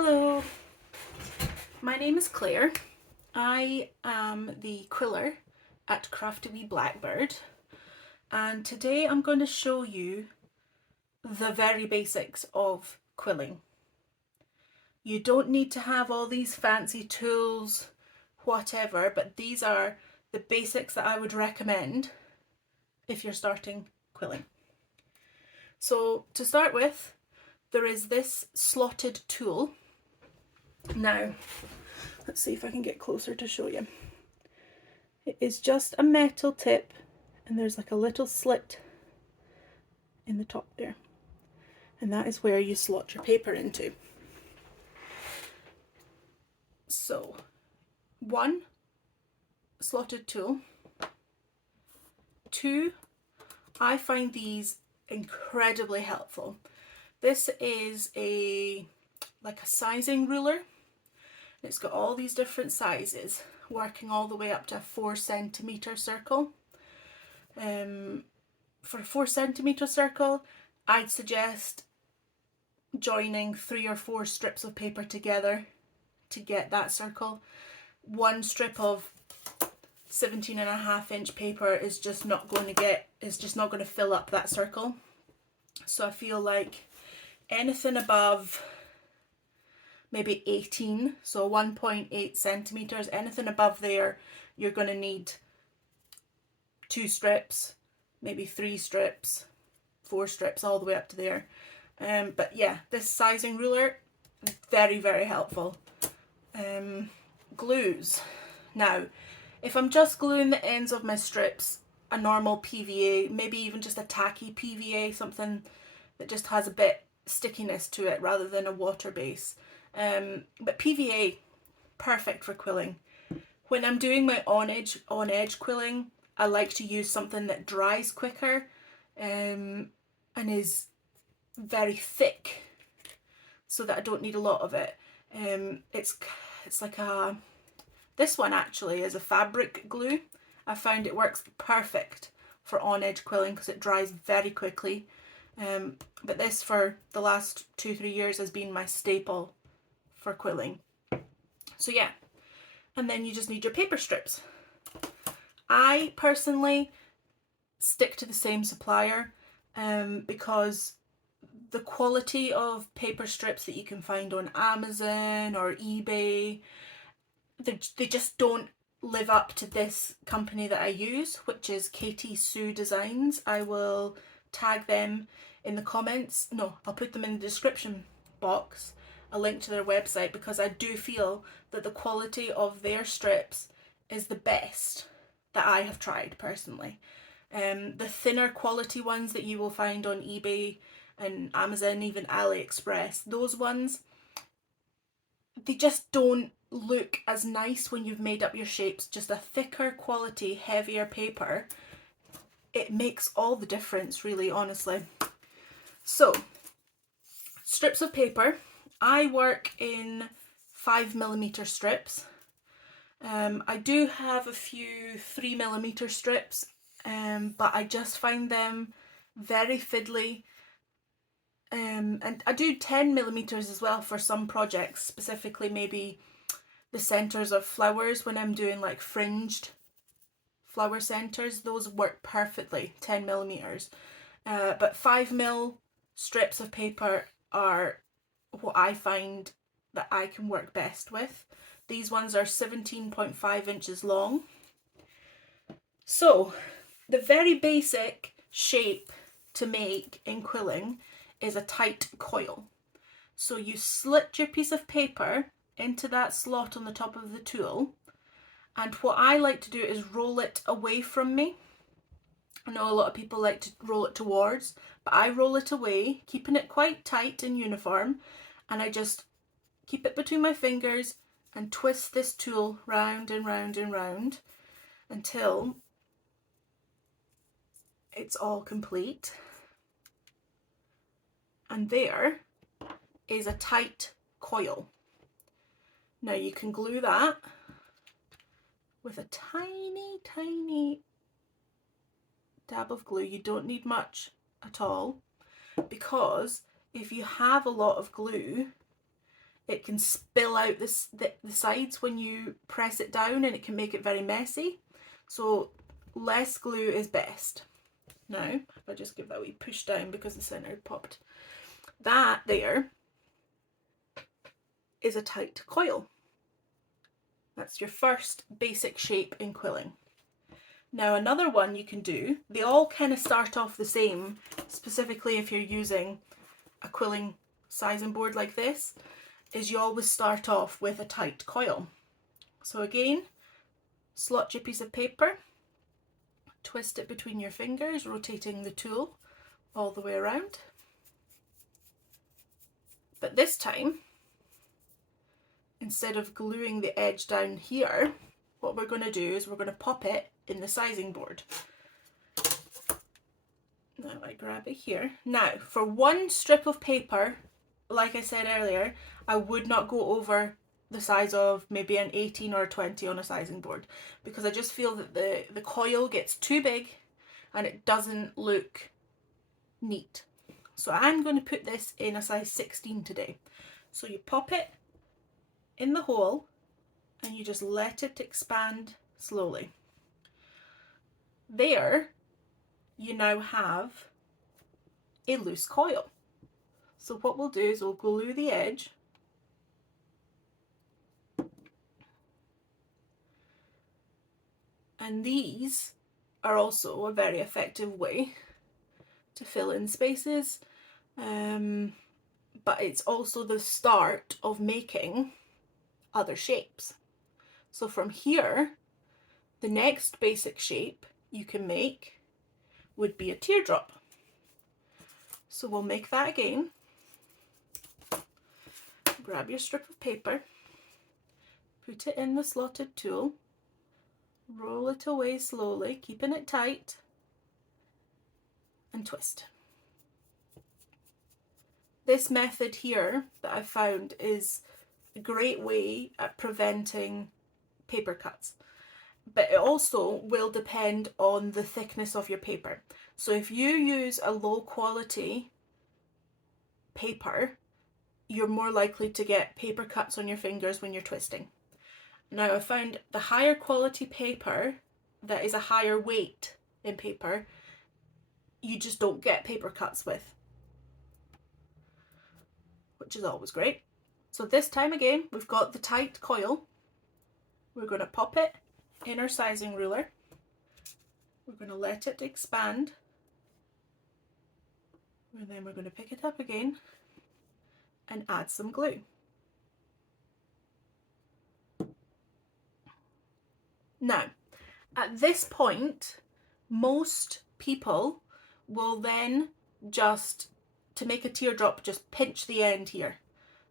Hello, my name is Claire. I am the quiller at Crafty Blackbird, and today I'm going to show you the very basics of quilling. You don't need to have all these fancy tools, whatever, but these are the basics that I would recommend if you're starting quilling. So to start with, there is this slotted tool. Now, let's see if I can get closer to show you. It is just a metal tip and there's like a little slit in the top there. And that is where you slot your paper into. So, one, slotted tool. Two, I find these incredibly helpful. This is like a sizing ruler. It's got all these different sizes, working all the way up to a 4 centimetre circle. For a 4 centimetre circle, I'd suggest joining 3 or 4 strips of paper together to get that circle. One strip of 17.5 inch paper is just not going to fill up that circle. So I feel like anything above maybe 18, so 1.8 centimeters, anything above there, you're going to need 2 strips, maybe 3 strips, 4 strips, all the way up to there. But yeah, this sizing ruler, very, very helpful. Glues. Now, if I'm just gluing the ends of my strips, a normal PVA, maybe even just a tacky PVA, something that just has a bit stickiness to it rather than a water base. But PVA, perfect for quilling. When I'm doing my on edge quilling, I like to use something that dries quicker and is very thick, so that I don't need a lot of it. It's like this one actually is a fabric glue. I found it works perfect for on edge quilling because it dries very quickly. But this for the last 2-3 years has been my staple for quilling. So yeah, and then you just need your paper strips. I personally stick to the same supplier because the quality of paper strips that you can find on Amazon or eBay, they just don't live up to this company that I use, which is Katie Sue Designs. I will tag them in the comments. No, I'll put them in the description box, a link to their website, because I do feel that the quality of their strips is the best that I have tried personally. The thinner quality ones that you will find on eBay and Amazon, even AliExpress, those ones, they just don't look as nice when you've made up your shapes. Just a thicker quality, heavier paper, it makes all the difference, really, honestly. So, strips of paper. I work in 5mm strips. I do have a few 3mm strips, but I just find them very fiddly. And I do 10mm as well for some projects, specifically maybe the centres of flowers when I'm doing like fringed flower centres. Those work perfectly, 10mm. But 5mm strips of paper are what I find that I can work best with. These ones are 17.5 inches long. So the very basic shape to make in quilling is a tight coil. So you slit your piece of paper into that slot on the top of the tool, and what I like to do is roll it away from me. I know a lot of people like to roll it towards, but I roll it away, keeping it quite tight and uniform, and I just keep it between my fingers and twist this tool round and round and round until it's all complete. And there is a tight coil. Now you can glue that with a tiny, tiny dab of glue. You don't need much at all, because if you have a lot of glue, it can spill out the sides when you press it down, and it can make it very messy. So less glue is best. Now, if I just give that a wee push down because the centre popped. That there is a tight coil. That's your first basic shape in quilling. Now another one you can do, they all kind of start off the same, specifically if you're using a quilling sizing board like this, is you always start off with a tight coil. So again, slot your piece of paper, twist it between your fingers, rotating the tool all the way around. But this time, instead of gluing the edge down here, what we're going to do is we're going to pop it in the sizing board. Now I grab it here. Now for one strip of paper, like I said earlier, I would not go over the size of maybe an 18 or a 20 on a sizing board, because I just feel that the coil gets too big and it doesn't look neat. So I'm going to put this in a size 16 today. So you pop it in the hole and you just let it expand slowly. There you now have a loose coil. So what we'll do is we'll glue the edge and these are also a very effective way to fill in spaces, but it's also the start of making other shapes. So from here, the next basic shape you can make would be a teardrop. So we'll make that again. Grab your strip of paper, put it in the slotted tool, roll it away slowly, keeping it tight, and twist. This method here that I've found is a great way at preventing paper cuts, but it also will depend on the thickness of your paper. So if you use a low quality paper, you're more likely to get paper cuts on your fingers when you're twisting. Now I found the higher quality paper that is a higher weight in paper, you just don't get paper cuts with, which is always great. So this time again, we've got the tight coil. We're going to pop it in our sizing ruler. We're going to let it expand. And then we're going to pick it up again and add some glue. Now, at this point, most people will then just, to make a teardrop, just pinch the end here.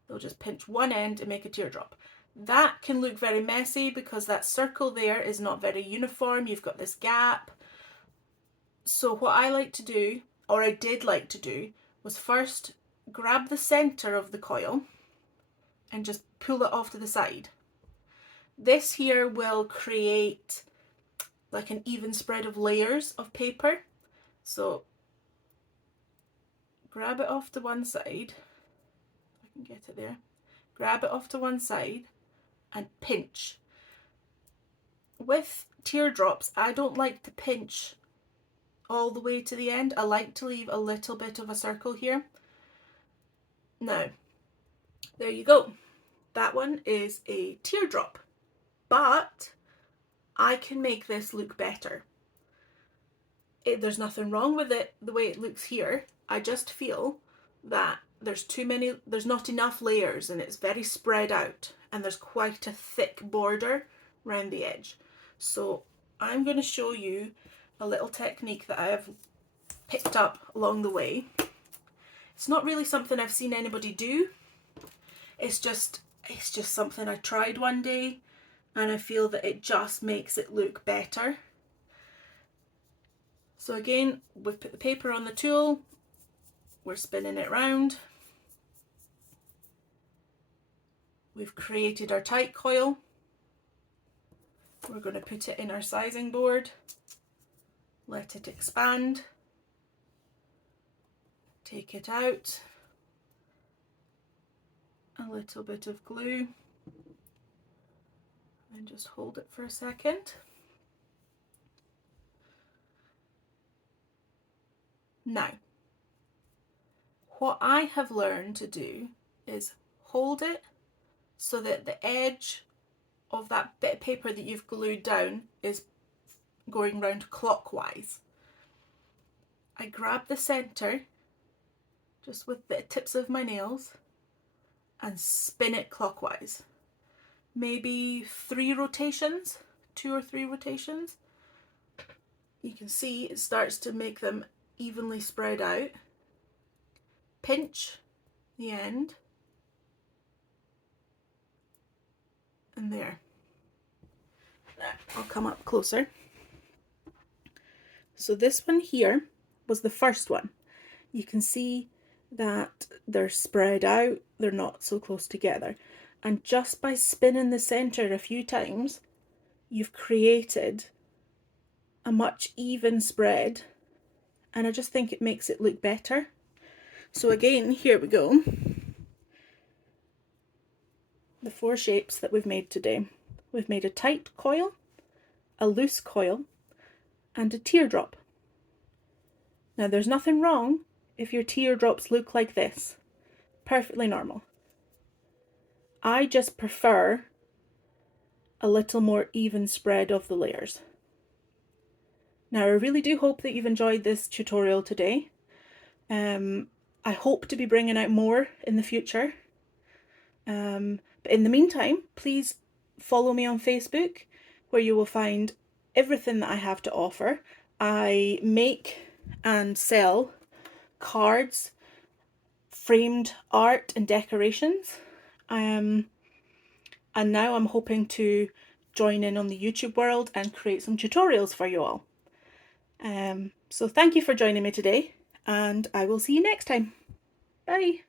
They'll just pinch one end and make a teardrop. That can look very messy because that circle there is not very uniform. You've got this gap. So what I like to do, or I did like to do, was first grab the center of the coil and just pull it off to the side. This here will create like an even spread of layers of paper. So grab it off to one side, if I can get it there, grab it off to one side and pinch. With teardrops, I don't like to pinch all the way to the end. I like to leave a little bit of a circle here. Now, there you go. That one is a teardrop, but I can make this look better. There's nothing wrong with it the way it looks here. I just feel that there's not enough layers and it's very spread out and there's quite a thick border around the edge. So I'm going to show you a little technique that I have picked up along the way. It's not really something I've seen anybody do. It's just something I tried one day and I feel that it just makes it look better. So again, we've put the paper on the tool, we're spinning it round. We've created our tight coil. We're going to put it in our sizing board, let it expand, take it out, a little bit of glue and just hold it for a second. Now, what I have learned to do is hold it so that the edge of that bit of paper that you've glued down is going round clockwise. I grab the centre just with the tips of my nails and spin it clockwise. Maybe 3 rotations, 2 or 3 rotations. You can see it starts to make them evenly spread out. Pinch the end and there. I'll come up closer. So this one here was the first one. You can see that they're spread out, they're not so close together. And just by spinning the centre a few times, you've created a much even spread, and I just think it makes it look better. So again, here we go. The 4 shapes that we've made today. We've made a tight coil, a loose coil, and a teardrop. Now there's nothing wrong if your teardrops look like this. Perfectly normal. I just prefer a little more even spread of the layers. Now I really do hope that you've enjoyed this tutorial today. I hope to be bringing out more in the future. But in the meantime, please follow me on Facebook, where you will find everything that I have to offer. I make and sell cards, framed art and decorations. And now I'm hoping to join in on the YouTube world and create some tutorials for you all. So thank you for joining me today, and I will see you next time. Bye.